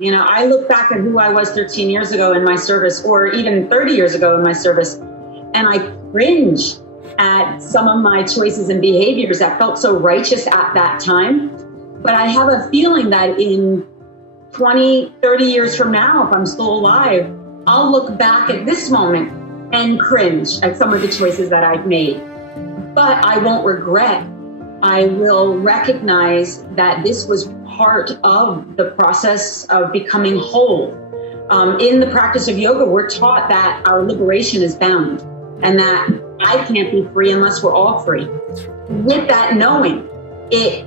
You know, I look back at who I was 13 years ago in my service, or even 30 years ago in my service, and I cringe at some of my choices and behaviors that felt so righteous at that time. But I have a feeling that in 20, 30 years from now, if I'm still alive, I'll look back at this moment and cringe at some of the choices that I've made. But I won't regret. I will recognize that this was part of the process of becoming whole. In the practice of yoga, we're taught that our liberation is bound and that I can't be free unless we're all free. With that knowing, it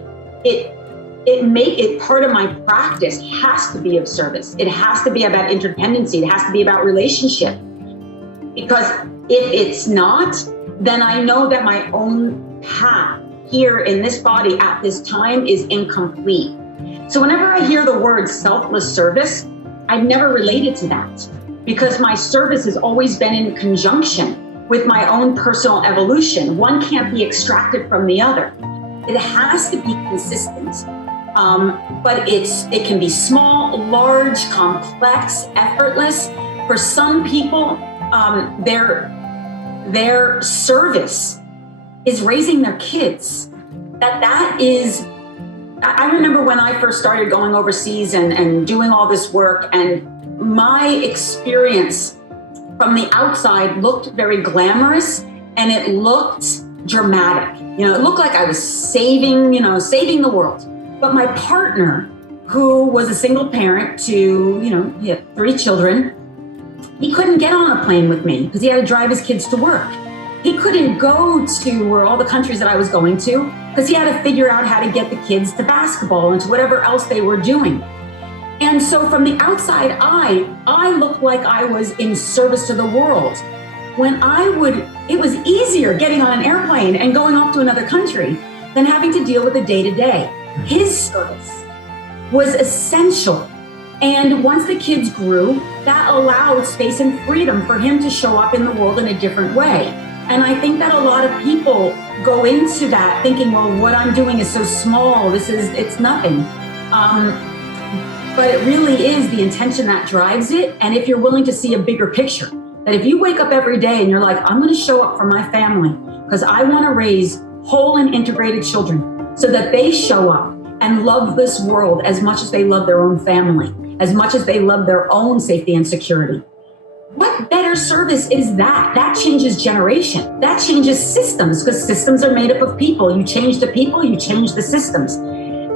part of my practice has to be of service. It has to be about interdependency. It has to be about relationship. Because if it's not, then I know that my own path here in this body at this time is incomplete. So whenever I hear the word selfless service, I've never related to that because my service has always been in conjunction with my own personal evolution. One can't be extracted from the other. It has to be consistent, but it can be small, large, complex, effortless. For some people, their service is raising their kids. That is, I remember when I first started going overseas and doing all this work, and my experience from the outside looked very glamorous and it looked dramatic. You know, it looked like I was saving the world. But my partner, who was a single parent to, he had 3 children, he couldn't get on a plane with me because he had to drive his kids to work. He couldn't go to all the countries that I was going to because he had to figure out how to get the kids to basketball and to whatever else they were doing. And so from the outside I looked like I was in service to the world. When it was easier getting on an airplane and going off to another country than having to deal with the day-to-day. His service was essential. And once the kids grew, that allowed space and freedom for him to show up in the world in a different way. And I think that a lot of people go into that thinking, well, what I'm doing is so small, it's nothing. But it really is the intention that drives it. And if you're willing to see a bigger picture, that if you wake up every day and you're like, I'm going to show up for my family because I want to raise whole and integrated children so that they show up and love this world as much as they love their own family, as much as they love their own safety and security. What better service is that? That changes generation. That changes systems because systems are made up of people. You change the people, you change the systems.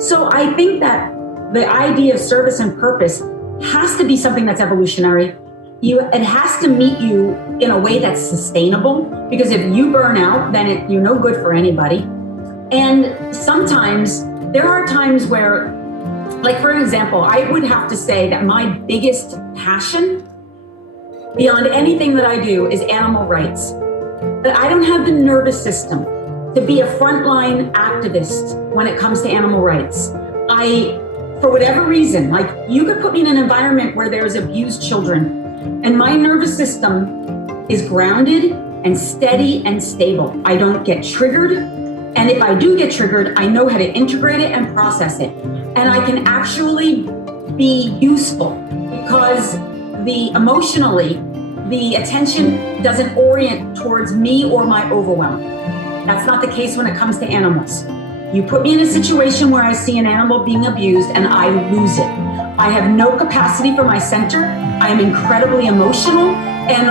So I think that the idea of service and purpose has to be something that's evolutionary. It has to meet you in a way that's sustainable, because if you burn out, then you're no good for anybody. And sometimes there are times where, like for example, I would have to say that my biggest passion beyond anything that I do is animal rights. That I don't have the nervous system to be a frontline activist when it comes to animal rights. For whatever reason, like you could put me in an environment where there's abused children, and my nervous system is grounded and steady and stable. I don't get triggered. And if I do get triggered, I know how to integrate it and process it. And I can actually be useful because emotionally, the attention doesn't orient towards me or my overwhelm. That's not the case when it comes to animals. You put me in a situation where I see an animal being abused and I lose it. I have no capacity for my center. I am incredibly emotional. And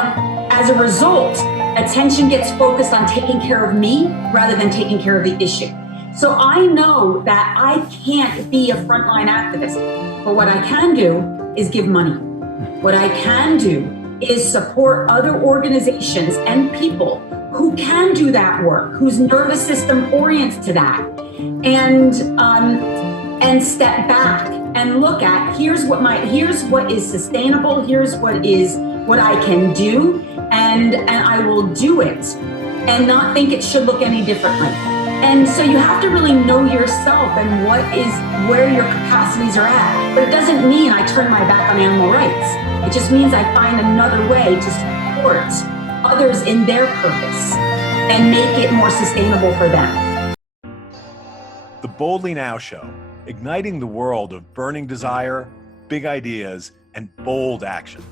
as a result, attention gets focused on taking care of me rather than taking care of the issue. So I know that I can't be a frontline activist, but what I can do is give money. What I can do is support other organizations and people who can do that work, whose nervous system orients to that, and step back and look at here's what is sustainable, here's what I can do, and I will do it and not think it should look any differently. And so you have to really know yourself and where your capacities are at. But it doesn't mean I turn my back on animal rights. It just means I find another way to support others in their purpose and make it more sustainable for them. The Boldly Now Show, igniting the world of burning desire, big ideas and bold action.